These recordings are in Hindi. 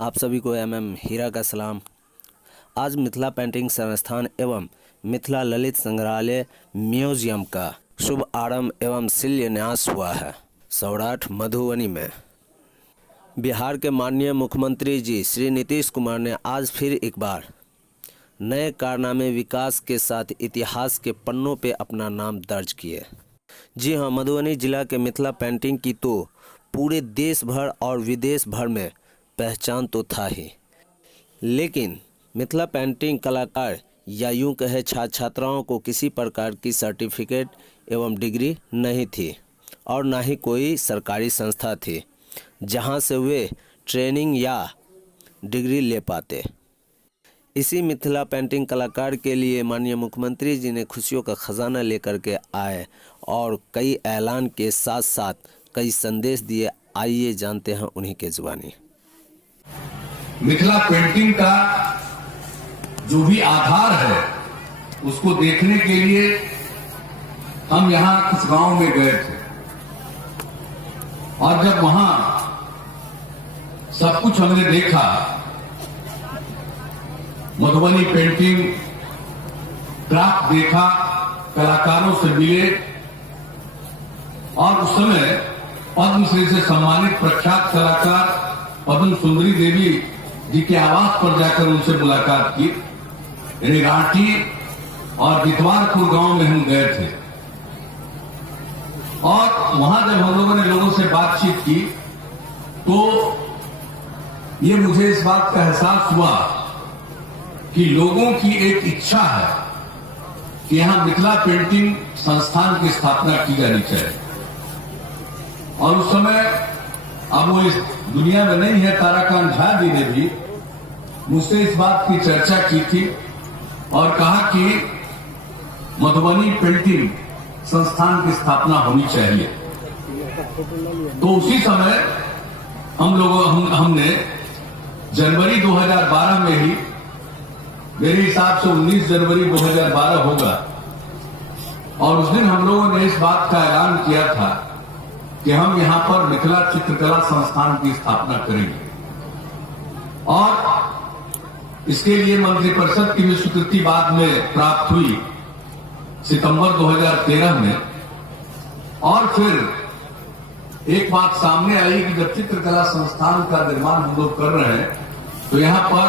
आप सभी को हीरा का सलाम। आज मिथिला पेंटिंग संस्थान एवं मिथिला ललित संग्रहालय म्यूजियम का शुभ आरंभ एवं शिलान्यास हुआ है सौराठ मधुबनी में। बिहार के माननीय मुख्यमंत्री जी श्री नीतीश कुमार ने आज फिर एक बार नए कारनामे विकास के साथ इतिहास के पन्नों पे अपना नाम दर्ज किए। जी हाँ, मधुबनी जिला के मिथिला पेंटिंग की तो पूरे देश भर और विदेश भर में पहचान तो था ही, लेकिन मिथिला पेंटिंग कलाकार या यूं कहे छात्र छात्राओं को किसी प्रकार की सर्टिफिकेट एवं डिग्री नहीं थी और ना ही कोई सरकारी संस्था थी जहां से वे ट्रेनिंग या डिग्री ले पाते। इसी मिथिला पेंटिंग कलाकार के लिए माननीय मुख्यमंत्री जी ने खुशियों का खजाना लेकर के आए और कई ऐलान के साथ साथ कई संदेश दिए। आइए जानते हैं उन्हीं के जुबानी। मिथिला पेंटिंग का जो भी आधार है उसको देखने के लिए हम यहां कुछ गांव में गए थे और जब वहां सब कुछ हमने देखा, मधुबनी पेंटिंग क्राफ्ट देखा, कलाकारों से मिले और उस समय पद्मश्री से सम्मानित प्रख्यात कलाकार पद्म सुंदरी देवी जी के आवास पर जाकर उनसे मुलाकात की। यानी राठी और जितवारपुर गांव में हम गए थे और वहां जब हम लोगों ने लोगों से बातचीत की तो ये मुझे इस बात का एहसास हुआ कि लोगों की एक इच्छा है कि यहां मिथिला पेंटिंग संस्थान की स्थापना की जानी चाहिए। और उस समय, अब वो इस दुनिया में नहीं है, ताराकांत झा जी ने भी मुझसे इस बात की चर्चा की थी और कहा कि मधुबनी पेंटिंग संस्थान की स्थापना होनी चाहिए। तो उसी समय हमने जनवरी 2012 में ही, मेरे हिसाब से 19 जनवरी 2012 होगा, और उस दिन हम लोगों ने इस बात का ऐलान किया था कि हम यहां पर मिथिला चित्रकला संस्थान की स्थापना करेंगे। और इसके लिए मंत्रिपरिषद की भी स्वीकृति बाद में प्राप्त हुई सितंबर 2013 में। और फिर एक बात सामने आई कि जब चित्रकला संस्थान का निर्माण हम लोग कर रहे हैं तो यहां पर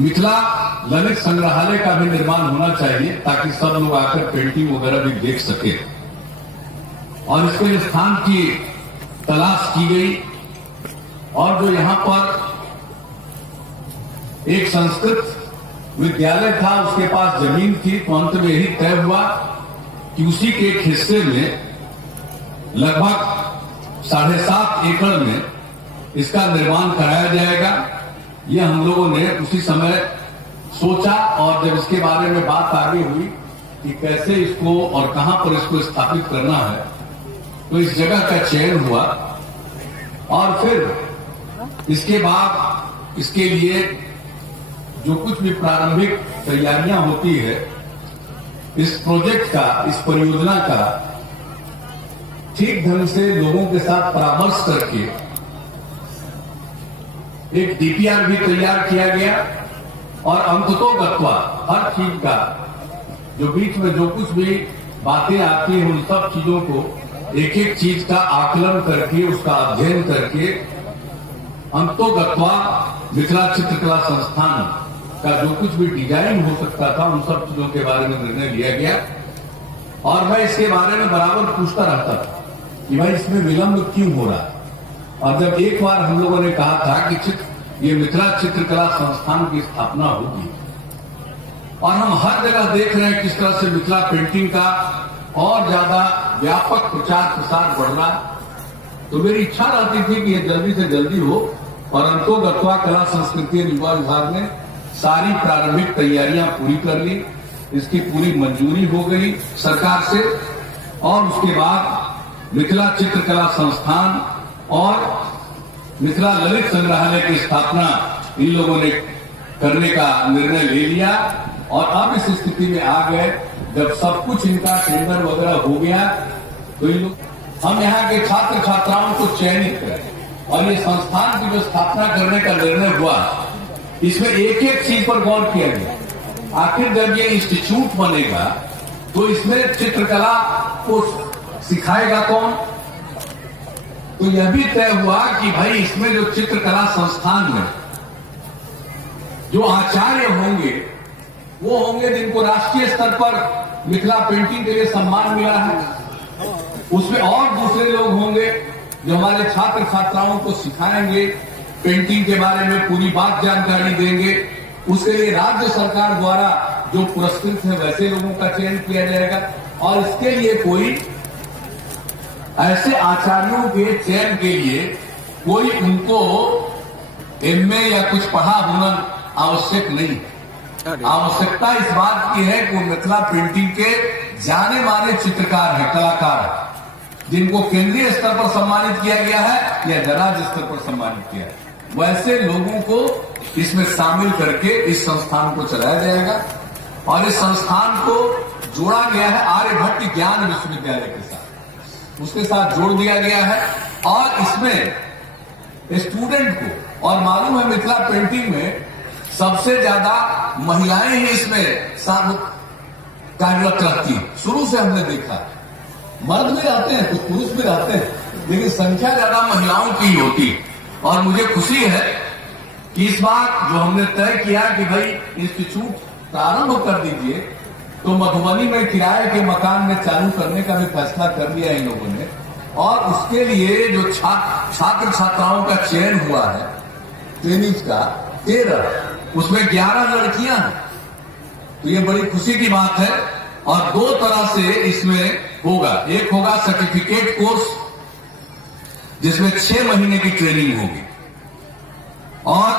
मिथिला ललित संग्रहालय का भी निर्माण होना चाहिए ताकि सब लोग आकर पेंटिंग वगैरह भी देख सके। और इसके लिए स्थान की तलाश की गई और जो यहां पर एक संस्कृत विद्यालय था उसके पास जमीन थी, तो अंत में यही तय हुआ कि उसी के एक हिस्से में लगभग 7.5 एकड़ में इसका निर्माण कराया जाएगा। यह हम लोगों ने उसी समय सोचा और जब इसके बारे में बात आगे हुई कि कैसे इसको और कहां पर इसको स्थापित करना है, तो इस जगह का चयन हुआ। और फिर इसके बाद इसके लिए जो कुछ भी प्रारंभिक तैयारियां होती है, इस प्रोजेक्ट का, इस परियोजना का ठीक ढंग से लोगों के साथ परामर्श करके एक डीपीआर भी तैयार किया गया और अंततोगत्वा हर चीज का जो बीच में जो कुछ भी बातें आती हैं उन सब चीजों को एक एक चीज का आकलन करके, उसका अध्ययन करके अंततोगत्वा मिथिला चित्रकला संस्थान का जो कुछ भी डिजाइन हो सकता था उन सब चीजों के बारे में निर्णय लिया गया। और मैं इसके बारे में बराबर पूछता रहता था कि भाई इसमें विलंब क्यों हो रहा है। और जब एक बार हम लोगों ने कहा था कि ये मिथिला चित्रकला संस्थान की स्थापना होगी और हम हर जगह देख रहे हैं किस तरह से मिथिला पेंटिंग का और ज्यादा व्यापक प्रचार प्रसार बढ़ रहा, तो मेरी इच्छा रहती थी कि यह जल्दी से जल्दी हो। और अंतोगत्वा कला संस्कृति और युवा विभाग ने सारी प्रारंभिक तैयारियां पूरी कर ली, इसकी पूरी मंजूरी हो गई सरकार से। और उसके बाद मिथिला चित्रकला संस्थान और मिथिला ललित संग्रहालय की स्थापना इन लोगों ने करने का निर्णय ले लिया। और अब इस स्थिति में आ गए जब सब कुछ इनका टेंडर वगैरह हो गया तो इन लोग, हम यहाँ के छात्र छात्राओं को चयनित करें और ये संस्थान की जो स्थापना करने का निर्णय हुआ, इसमें एक एक चीज पर गौर किया गया। आखिर जब ये इंस्टीट्यूट बनेगा तो इसमें चित्रकला को सिखाएगा कौन? तो यह भी तय हुआ कि भाई इसमें जो चित्रकला संस्थान में जो आचार्य होंगे वो होंगे जिनको राष्ट्रीय स्तर पर मिथिला पेंटिंग के लिए सम्मान मिला है। उसमें और दूसरे लोग होंगे जो हमारे छात्र छात्राओं को सिखाएंगे, पेंटिंग के बारे में पूरी बात जानकारी देंगे। उसके लिए राज्य सरकार द्वारा जो पुरस्कृत है वैसे लोगों का चयन किया जाएगा और इसके लिए कोई ऐसे आचार्यों के चयन के लिए कोई उनको एमए या कुछ पढ़ा होना आवश्यक नहीं है। आवश्यकता इस बात की है कि वो मिथिला पेंटिंग के जाने माने चित्रकार हैं, कलाकार हैं, जिनको केंद्रीय स्तर पर सम्मानित किया गया है या राज्य स्तर पर सम्मानित किया है। वैसे लोगों को इसमें शामिल करके इस संस्थान को चलाया जाएगा और इस संस्थान को जोड़ा गया है आर्यभट्ट ज्ञान विश्वविद्यालय के साथ, उसके साथ जोड़ दिया गया है। और इसमें स्टूडेंट को, और मालूम है मिथिला पेंटिंग में सबसे ज्यादा महिलाएं ही इसमें कार्यरत रहती हैं। शुरू से हमने देखा, मर्द भी रहते हैं, कुछ पुरुष भी रहते हैं, लेकिन संख्या ज्यादा महिलाओं की ही होती है। और मुझे खुशी है कि इस बार जो हमने तय किया कि भाई इंस्टीट्यूट प्रारंभ कर दीजिए, तो मधुबनी में किराए के मकान में चालू करने का भी फैसला कर लिया इन लोगों ने। और उसके लिए जो छात्र छात्राओं का चयन हुआ है ट्रेनिंग का 13, उसमें 11 लड़कियां हैं। तो ये बड़ी खुशी की बात है। और 2 तरह से इसमें होगा, एक होगा सर्टिफिकेट कोर्स जिसमें 6 महीने की ट्रेनिंग होगी और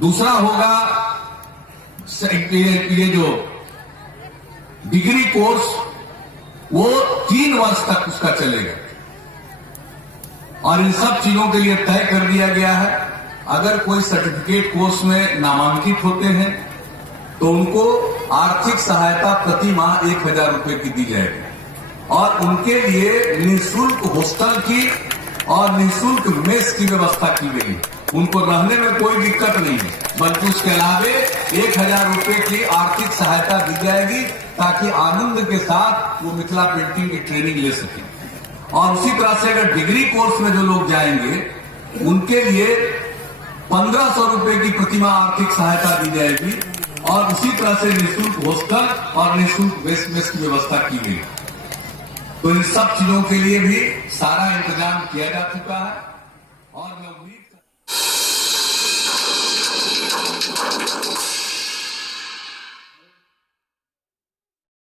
दूसरा होगा ये जो डिग्री कोर्स, वो 3 वर्ष तक उसका चलेगा। और इन सब चीजों के लिए तय कर दिया गया है, अगर कोई सर्टिफिकेट कोर्स में नामांकित होते हैं तो उनको आर्थिक सहायता प्रति माह 1000 रुपए की दी जाएगी और उनके लिए निःशुल्क हॉस्टल की और निःशुल्क मेस की व्यवस्था की गई है। उनको रहने में कोई दिक्कत नहीं है, बल्कि उसके अलावे 1000 रुपए की आर्थिक सहायता दी जाएगी ताकि आनंद के साथ वो मिथिला पेंटिंग की ट्रेनिंग ले सके। और उसी तरह से अगर डिग्री कोर्स में जो लोग जाएंगे उनके लिए 1500 रुपए की प्रतिमाह आर्थिक सहायता दी जाएगी और उसी तरह से निःशुल्क हॉस्टल और निःशुल्क मेस की व्यवस्था की गई। तो इन सब चीजों के लिए भी सारा इंतजाम किया जा चुका है। और